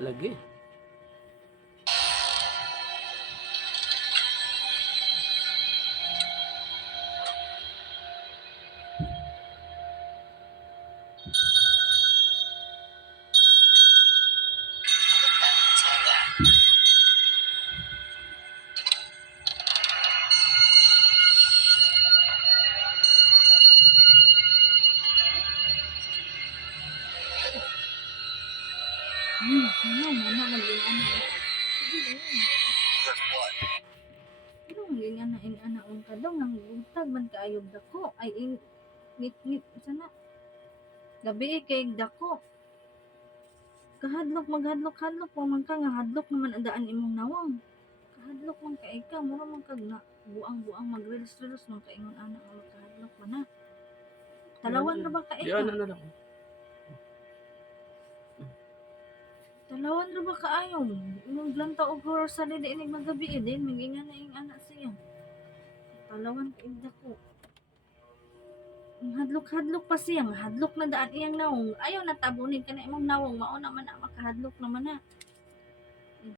Lagi. Hmm, ano, mama, maging ano. Sige, ayun. Ano, maging ana, ing ana, ang kadong, ang butag, man kaayog dako. Ay, ing, ngit, ngit, sana. Gabi, eh, kay dako. Kahadlok, maghadlok, hadlok, wa man ka, nga hadlok naman ang daan imong nawang. Kahadlok man ka, mura man kag na, buang-buang, mag-reels-reels, man ka ingon ana, nga magkahadlok man na. Talawan ra ba ka ikaw? ano na lang. Talawan ra ba kaayo? Imong glanta og horror sa dili inig magabi eh, din magingan na ing anak siya. Talawan ing dako. Hadlok-hadlok pa siya, hadlok na daan iyang nawong. Ayaw na tabunin ka imong nawong, mao na man na makahadlok naman na.